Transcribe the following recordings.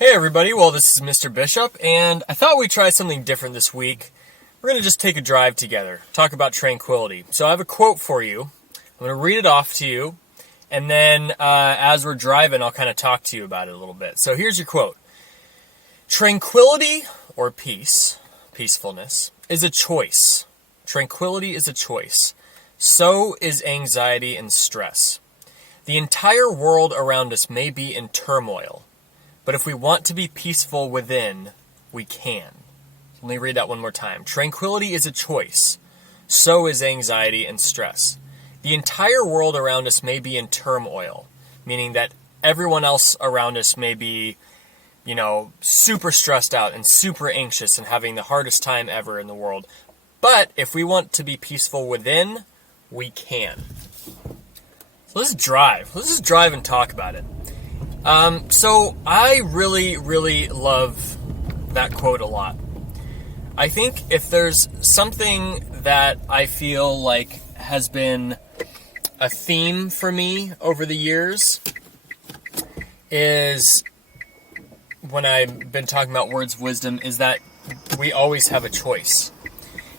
Hey everybody, well this is Mr. Bishop, and I thought we'd try something different this week. We're going to just take a drive together, talk about tranquility. So I have a quote for you. I'm going to read it off to you, and then as we're driving, I'll kind of talk to you about it a little bit. So here's your quote. Tranquility, or peace, peacefulness, is a choice. Tranquility is a choice. So is anxiety and stress. The entire world around us may be in turmoil, but if we want to be peaceful within, we can. Let me read that one more time. Tranquility is a choice. So is anxiety and stress. The entire world around us may be in turmoil, meaning that everyone else around us may be, super stressed out and super anxious and having the hardest time ever in the world. But if we want to be peaceful within, we can. So let's drive. Let's just drive and talk about it. So I really love that quote a lot. I think if there's something that I feel like has been a theme for me over the years is when I've been talking about words of wisdom is that we always have a choice.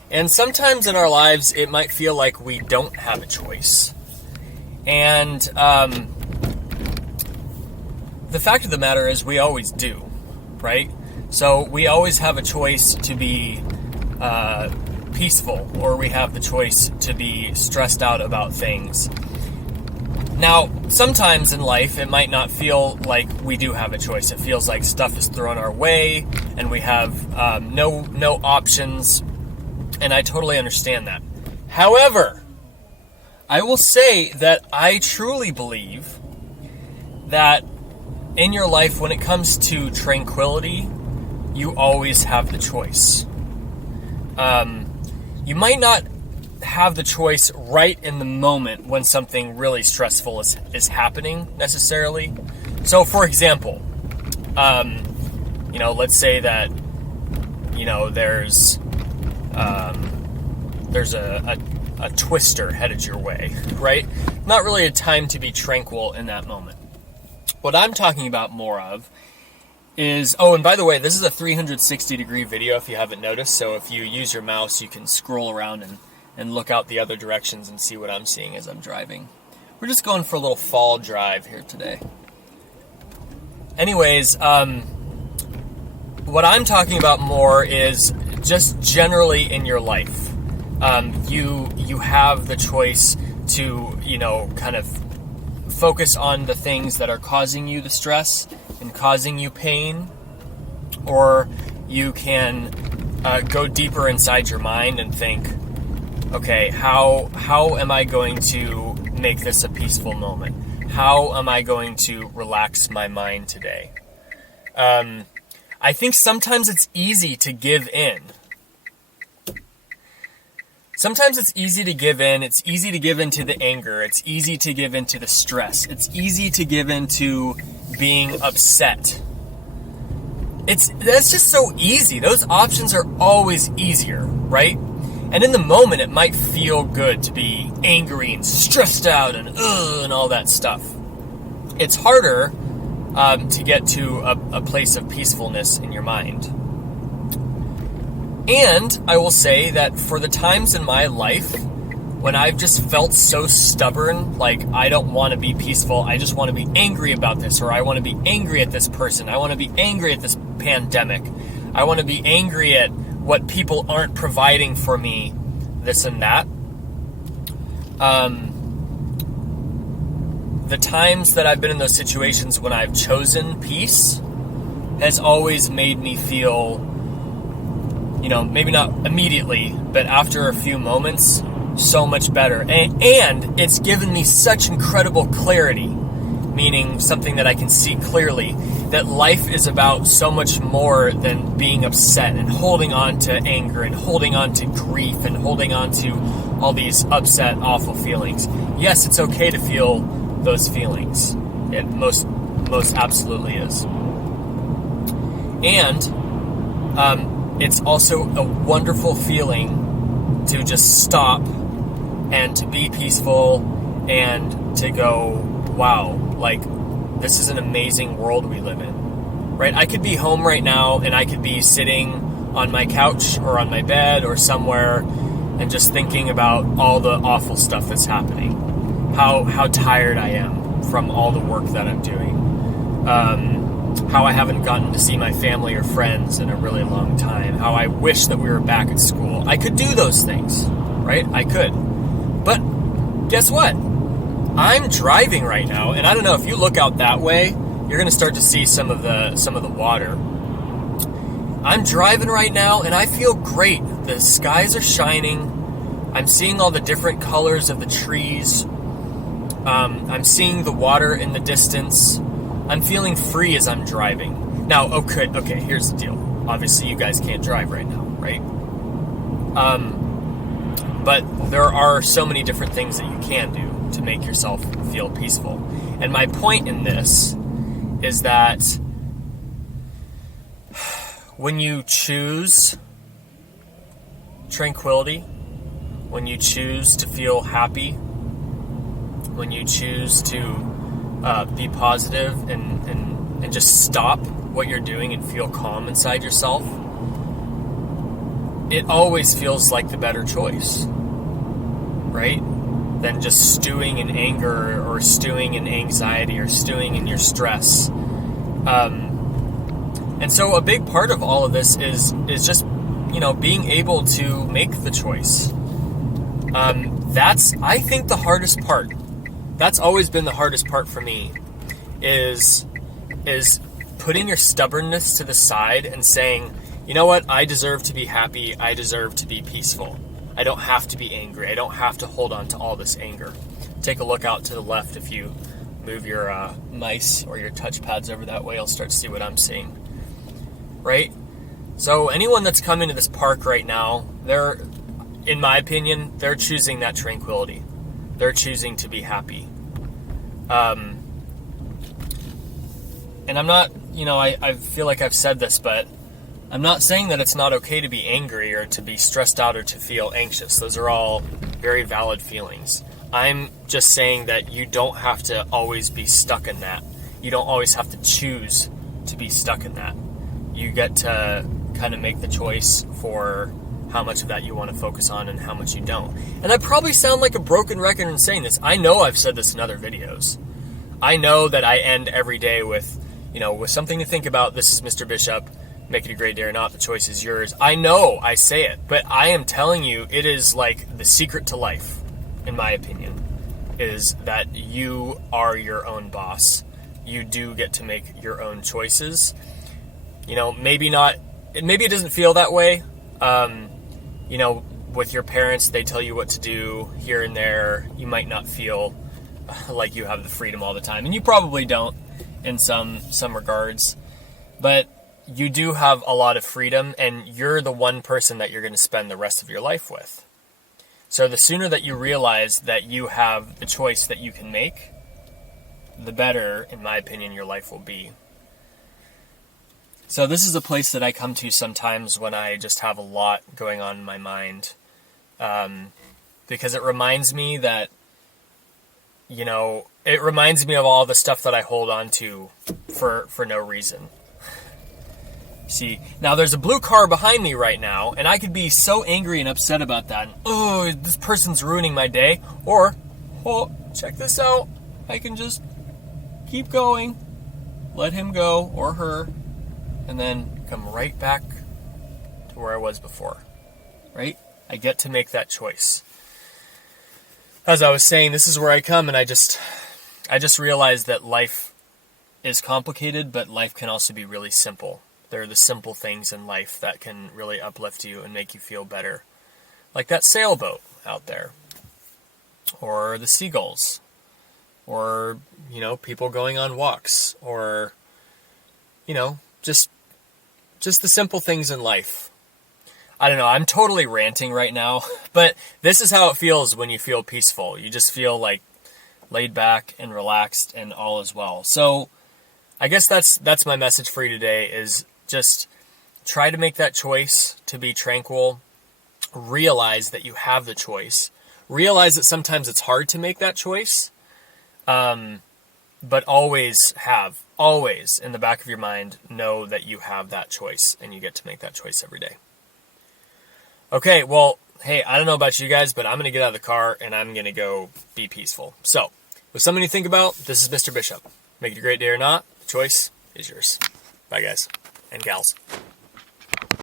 And sometimes in our lives, it might feel like we don't have a choice. And, the fact of the matter is we always do, right? So we always have a choice to be peaceful, or we have the choice to be stressed out about things. Now, sometimes in life, it might not feel like we do have a choice. It feels like stuff is thrown our way, and we have no options, and I totally understand that. However, I will say that I truly believe that in your life, when it comes to tranquility, you always have the choice. You might not have the choice right in the moment when something really stressful is happening, necessarily. So, for example, let's say that, there's a twister headed your way, right? Not really a time to be tranquil in that moment. What I'm talking about more of is, and by the way, this is a 360 degree video if you haven't noticed, so if you use your mouse, you can scroll around and look out the other directions and see what I'm seeing as I'm driving. We're just going for a little fall drive here today. Anyways, what I'm talking about more is just generally in your life. You have the choice to, kind of focus on the things that are causing you the stress and causing you pain, or you can go deeper inside your mind and think, okay, how am I going to make this a peaceful moment? How am I going to relax my mind today? I think sometimes it's easy to give in. Sometimes it's easy to give in. It's easy to give in to the anger. It's easy to give in to the stress. It's easy to give in to being upset. That's just so easy. Those options are always easier, right? And in the moment, it might feel good to be angry and stressed out and all that stuff. It's harder to get to a place of peacefulness in your mind. And I will say that for the times in my life when I've just felt so stubborn, like I don't want to be peaceful, I just want to be angry about this, or I want to be angry at this person, I want to be angry at this pandemic, I want to be angry at what people aren't providing for me, this and that. The times that I've been in those situations when I've chosen peace has always made me feel, maybe not immediately, but after a few moments, so much better. And it's given me such incredible clarity, meaning something that I can see clearly, that life is about so much more than being upset and holding on to anger and holding on to grief and holding on to all these upset, awful feelings. Yes, it's okay to feel those feelings. It most absolutely is. And it's also a wonderful feeling to just stop and to be peaceful and to go, wow, like, this is an amazing world we live in. right? I could be home right now and I could be sitting on my couch or on my bed or somewhere and just thinking about all the awful stuff that's happening. How tired I am from all the work that I'm doing. How I haven't gotten to see my family or friends in a really long time. How I wish that we were back at school. I could do those things, right? I could. But guess what? I'm driving right now, and I don't know, if you look out that way, you're going to start to see some of the water. I'm driving right now, and I feel great. The skies are shining. I'm seeing all the different colors of the trees. I'm seeing the water in the distance. I'm feeling free as I'm driving. Now, okay, here's the deal. Obviously, you guys can't drive right now, right? But there are so many different things that you can do to make yourself feel peaceful. And my point in this is that when you choose tranquility, when you choose to feel happy, when you choose to be positive and just stop what you're doing and feel calm inside yourself, it always feels like the better choice, right? Than just stewing in anger or stewing in anxiety or stewing in your stress. And so a big part of all of this is just, being able to make the choice. That's, I think, the hardest part. That's always been the hardest part for me, is putting your stubbornness to the side and saying, you know what, I deserve to be happy, I deserve to be peaceful. I don't have to be angry, I don't have to hold on to all this anger. Take a look out to the left. If you move your mice or your touchpads over that way, you'll start to see what I'm seeing. Right? So anyone that's coming to this park right now, in my opinion, they're choosing that tranquility. They're choosing to be happy. And I'm not, I feel like I've said this, but I'm not saying that it's not okay to be angry or to be stressed out or to feel anxious. Those are all very valid feelings. I'm just saying that you don't have to always be stuck in that. You don't always have to choose to be stuck in that. You get to kind of make the choice for how much of that you want to focus on and how much you don't. And I probably sound like a broken record in saying this. I know I've said this in other videos. I know that I end every day with something to think about. This is Mr. Bishop. Make it a great day or not. The choice is yours. I know I say it, but I am telling you, it is like the secret to life, in my opinion, is that you are your own boss. You do get to make your own choices. Maybe it doesn't feel that way. With your parents, they tell you what to do here and there. You might not feel like you have the freedom all the time, and you probably don't in some regards, but you do have a lot of freedom, and you're the one person that you're going to spend the rest of your life with. So the sooner that you realize that you have the choice that you can make, the better, in my opinion, your life will be. So this is a place that I come to sometimes when I just have a lot going on in my mind, because it reminds me that, it reminds me of all the stuff that I hold on to for no reason. See, now there's a blue car behind me right now, and I could be so angry and upset about that. And, this person's ruining my day. Or, check this out. I can just keep going, let him go, or her, and then come right back to where I was before. Right? I get to make that choice. As I was saying, this is where I come, and I just realized that life is complicated, but life can also be really simple. There are the simple things in life that can really uplift you and make you feel better. Like that sailboat out there. Or the seagulls. Or, people going on walks. Or, just the simple things in life. I don't know, I'm totally ranting right now. But this is how it feels when you feel peaceful. You just feel like laid back and relaxed and all is well. So I guess that's my message for you today, is just try to make that choice to be tranquil. Realize that you have the choice. Realize that sometimes it's hard to make that choice. But always in the back of your mind, know that you have that choice and you get to make that choice every day. Okay, well, hey, I don't know about you guys, but I'm going to get out of the car and I'm going to go be peaceful. So, with something to think about, this is Mr. Bishop. Make it a great day or not, the choice is yours. Bye, guys and gals.